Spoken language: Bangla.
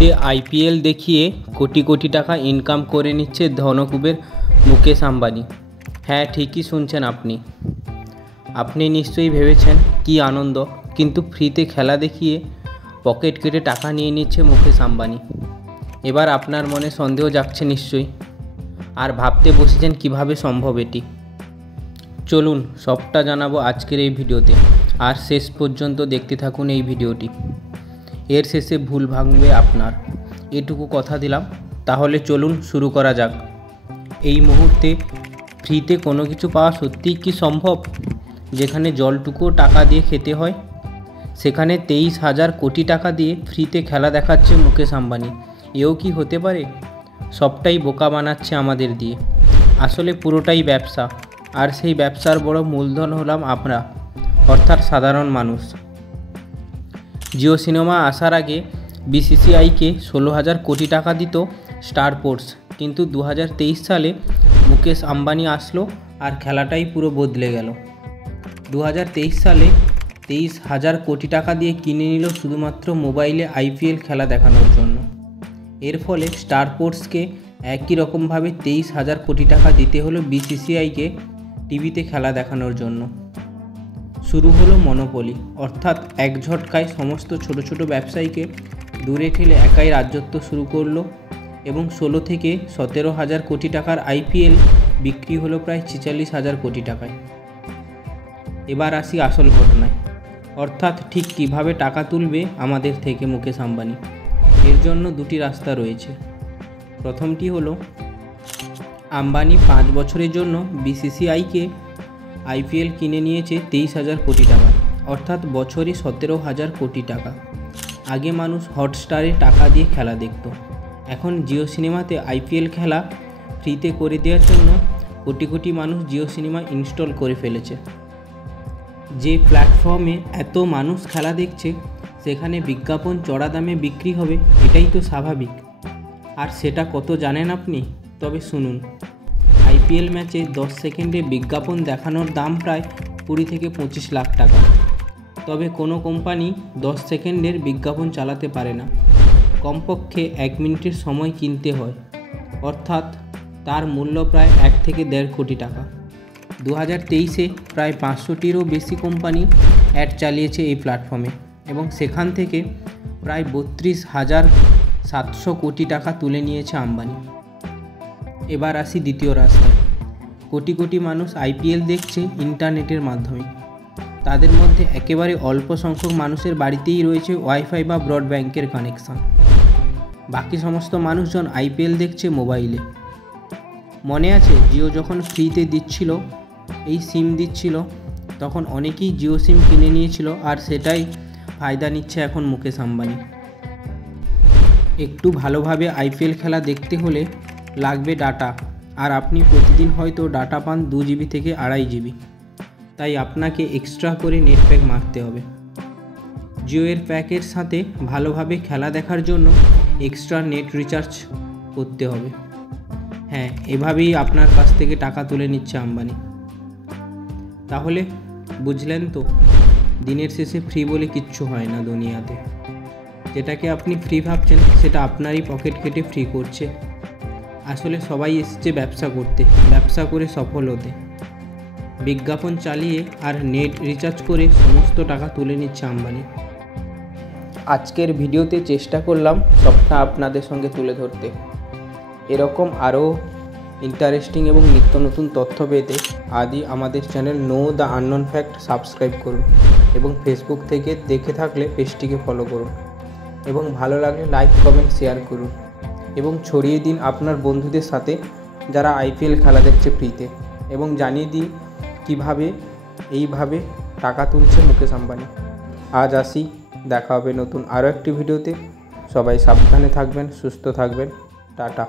ফ্রিতে আইপিএল দেখিয়ে কোটি কোটি টাকা ইনকাম করে নিচ্ছে ধনকুবের মুকেশ আম্বানি। হ্যাঁ, ঠিকই শুনছেন আপনি নিশ্চয়ই ভেবেছেন কি আনন্দ, কিন্তু ফ্রিতে খেলা দেখিয়ে পকেট কেটে টাকা নিয়ে নিচ্ছে মুকেশ আম্বানি। এবার আপনার মনে সন্দেহ জাগছে নিশ্চয়ই, আর ভাবতে বসেছেন কিভাবে সম্ভব এটি। চলুন সবটা জানাবো আজকের এই ভিডিওতে, আর শেষ পর্যন্ত দেখতে থাকুন এই ভিডিওটি। এর শেষে ভুল ভাঙবে আপনার, এটুকু কথা দিলাম। তাহলে চলুন শুরু করা যাক। এই মুহূর্তে ফ্রিতে কোনো কিছু পাওয়া সত্যিই কি সম্ভব? যেখানে জলটুকুও টাকা দিয়ে খেতে হয়, সেখানে 23,000 কোটি টাকা দিয়ে ফ্রিতে খেলা দেখাচ্ছে মুকেশ আম্বানি। এও কি হতে পারে? সবটাই বোকা বানাচ্ছে আমাদের দিয়ে। আসলে পুরোটাই ব্যবসা, আর সেই ব্যবসার বড় মূলধন হলাম আমরা, অর্থাৎ সাধারণ মানুষ। জিও সিনেমা আসার আগে বিসিসিআইকে 16,000 কোটি টাকা দিত স্টার স্পোর্টস, কিন্তু 2023 সালে মুকেশ আম্বানি আসলো আর খেলাটাই পুরো বদলে গেল। 2023 সালে 23,000 কোটি টাকা দিয়ে কিনে নিল শুধুমাত্র মোবাইলে আইপিএল খেলা দেখানোর জন্য। এর ফলে স্টার স্পোর্টসকে একই রকমভাবে 23,000 কোটি টাকা দিতে হলো বিসিসিআইকে টিভিতে খেলা দেখানোর জন্য। শুরু হলো মনোপলি, অর্থাৎ এক ঝটকায় সমস্ত ছোট ছোট ব্যবসায়ীকে দূরে ঠেলে একাই রাজত্ব শুরু করলো, এবং 16 থেকে 17,000 কোটি টাকার আইপিএল বিক্রি হলো প্রায় 46,000 কোটি টাকায়। এবার আসি আসল ঘটনায়, অর্থাৎ ঠিক কিভাবে টাকা তুলবে আমাদের থেকে মুকেশ আম্বানি। এর জন্য দুটি রাস্তা রয়েছে। প্রথমটি হলো আম্বানি 5 বছরের জন্য বিসিসিআইকে আইপিএল কিনে নিয়েছে 23,000 কোটি টাকা, অর্থাৎ বছরে 17,000 কোটি টাকা। আগে মানুষ হটস্টারে টাকা দিয়ে খেলা দেখত, এখন জিও সিনেমাতে আইপিএল খেলা ফ্রিতে করে দেওয়ার জন্য কোটি কোটি মানুষ জিও সিনেমা ইনস্টল করে ফেলেছে। যে প্ল্যাটফর্মে এত মানুষ খেলা দেখছে, সেখানে বিজ্ঞাপন চড়া দামে বিক্রি হবে, এটাই তো স্বাভাবিক। আর সেটা কত জানেন আপনি? তবে শুনুন, আইপিএল ম্যাচে 10 সেকেন্ডে বিজ্ঞাপন দেখানোর দাম প্রায় 20 থেকে 25 লাখ টাকা। তবে কোনো কোম্পানি 10 সেকেন্ডের বিজ্ঞাপন চালাতে পারে না, কমপক্ষে 1 মিনিটের সময় কিনতে হয়, অর্থাৎ তার মূল্য প্রায় 1 থেকে 1.5 কোটি টাকা। 2023-এ প্রায় 500টিরও বেশি কোম্পানি অ্যাড চালিয়েছে এই প্ল্যাটফর্মে, এবং সেখান থেকে প্রায় 32,700 কোটি টাকা তুলে নিয়েছে আম্বানি। এবার আসি দ্বিতীয় রাস্তায়। কোটি কোটি মানুষ আইপিএল দেখছে ইন্টারনেটের মাধ্যমে। তাদের মধ্যে একেবারে অল্প সংখ্যক মানুষের বাড়িতেই রয়েছে ওয়াইফাই বা ব্রডব্যান্ডের কানেকশান। বাকি সমস্ত মানুষজন আইপিএল দেখছে মোবাইলে। মনে আছে জিও যখন ফ্রিতে দিচ্ছিল, এই সিম দিচ্ছিল, তখন অনেকেই জিও সিম কিনে নিয়েছিল, আর সেটাই ফায়দা নিচ্ছে এখন মুকেশ আম্বানি। একটু ভালোভাবে আইপিএল খেলা দেখতে হলে লাগবে ডাটা, আর আপনি প্রতিদিন হয়তো ডাটা পান 2 জিবি থেকে 2.5 জিবি, তাই আপনাকে এক্সট্রা করে নেট প্যাক মারতে হবে। জিওয়ের প্যাকের সাথে ভালোভাবে খেলা দেখার জন্য এক্সট্রা নেট রিচার্জ করতে হবে। হ্যাঁ, এভাবেই আপনার কাছ থেকে টাকা তুলে নিচ্ছে আম্বানি। তাহলে বুঝলেন তো, দিনের শেষে ফ্রি বলে কিচ্ছু হয় না দুনিয়াতে। যেটাকে আপনি ফ্রি ভাবছেন, সেটা আপনারই পকেট কেটে ফ্রি করছে। আসলে সবাই এসেছে ব্যবসা করতে, ব্যবসা করে সফল হতে। বিজ্ঞাপন চালিয়ে আর নেট রিচার্জ করে সমস্ত টাকা তুলে নিচ্ছে আম্বানি। আজকের ভিডিওতে চেষ্টা করলাম সবটা আপনাদের সঙ্গে তুলে ধরতে। এরকম আরও ইন্টারেস্টিং এবং নিত্য নতুন তথ্য পেতে আদি আমাদের channel know the unknown fact subscribe করুন, এবং ফেসবুক থেকে দেখে থাকলে পেজটিকে ফলো করুন, এবং ভালো লাগলে লাইক কমেন্ট শেয়ার করুন, এবং ছড়িয়ে দিন আপনার বন্ধুদের সাথে যারা আইপিএল খেলা দেখছে ফ্রিতে, এবং জানিয়ে দিন কীভাবে এইভাবে টাকা তুলছে মুকেশ আম্বানি। আজ আসি, দেখা হবে নতুন আরও একটি ভিডিওতে। সবাই সাবধানে থাকবেন, সুস্থ থাকবেন। টাটা।